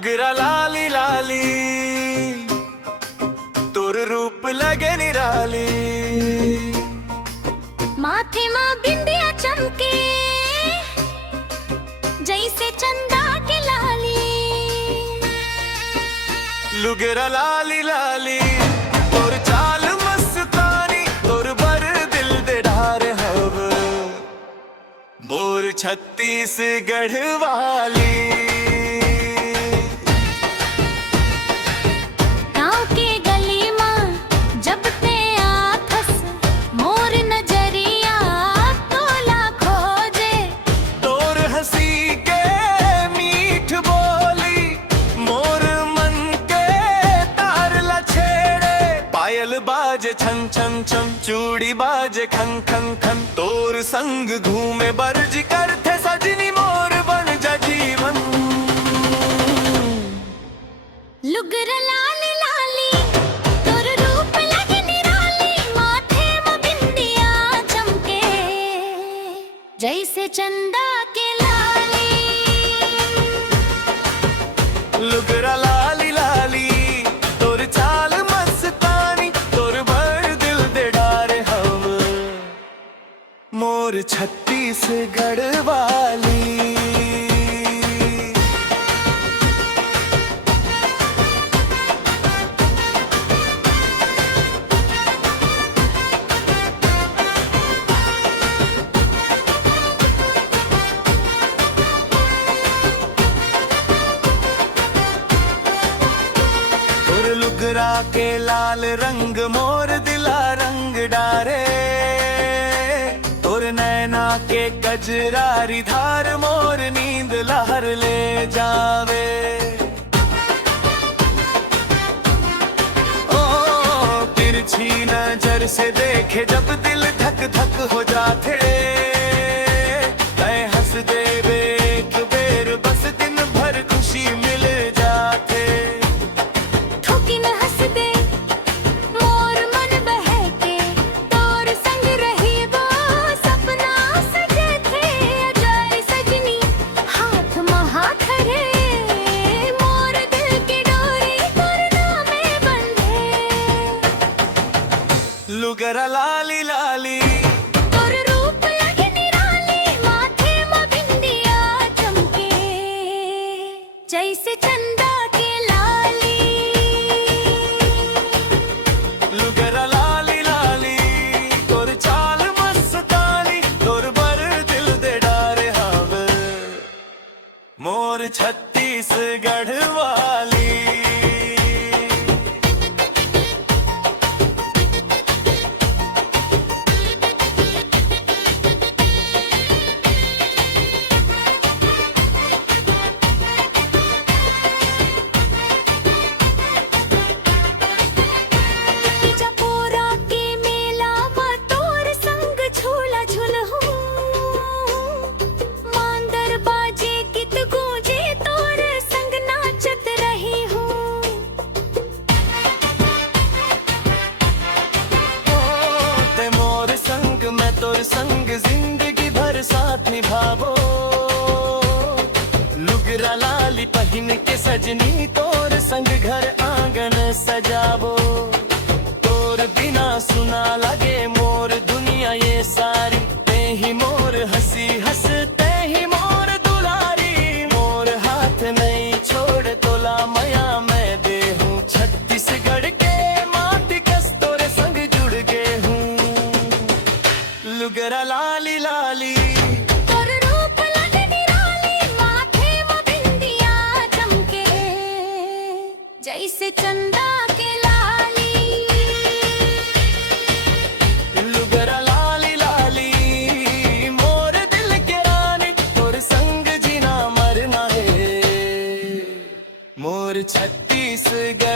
लुगरा लाली लाली तोर रूप लगे निराली। माथे माँ बिंदिया चमके जैसे चंदा के लाली। लुगरा लाली लाली तोर चाल मस्तानी तोर बर दिल दे ढार हव मोर छत्तीसगढ़ वाली। बाजे छन छन छन चूड़ी बाजे खन खन खन तोर संग घूमे बरज कर थे सजनी मोर बन जा जीवन। लुगरा लाली लाली तोर रूप लगे निराली। माथे में बिंदिया चमके जैसे चंदा के लाली। लुगरा लाली लाली तोर चाल मोर छत्तीसगढ़ वाली। तोर लुगरा के लाल रंग मोर दिला रंग डारे। नैना के कजरारी धार मोर नींद लहर ले जावे। ओ तिरछी नजर से देखे जब दिल धक धक हो जाते। मैं हंस दे एक बेर बस दिन भर खुशी मिल जाते। ठोकी न हंस दे मोर मन बहके तोर संग रही वो सपना सजे थे। अजाई सजनी हाथ हाथ रे मोर दिल की डोरी तोर नामे बंधे। लुगरा लाली लाली तोर रूप लगे निराली। माथे में बिंदिया चमके जैसे चंदा के लाली। लुगरा लाली लाली तोर चाल मस्तानी तोर बर दिल दे डारे हव मोर छत्तीसगढ़ वाली। तोर संग जिंदगी भर साथ निभावो। लुगरा लाली पहन के सजनी तोर संग घर आंगन सजावो। तोर बिना सुना लगे मोर दुनिया ये सारी। ते ही मोर हंसी हंसते ही मोर दुलारी। मोर हाथ नहीं छोड़ तोला मया मैं दे हूँ। छत्तीसगढ़ के माटी कस तोरे संग जुड़ गए हूँ। लुगरा लाली लाली तोर रूप लगे निराली। माथे में बिंदिया चमके जैसे चंदा के लाली। लुगरा लाली लाली मोर दिल के रानी तोर संग जीना मरना है मोर छत्तीसगढ़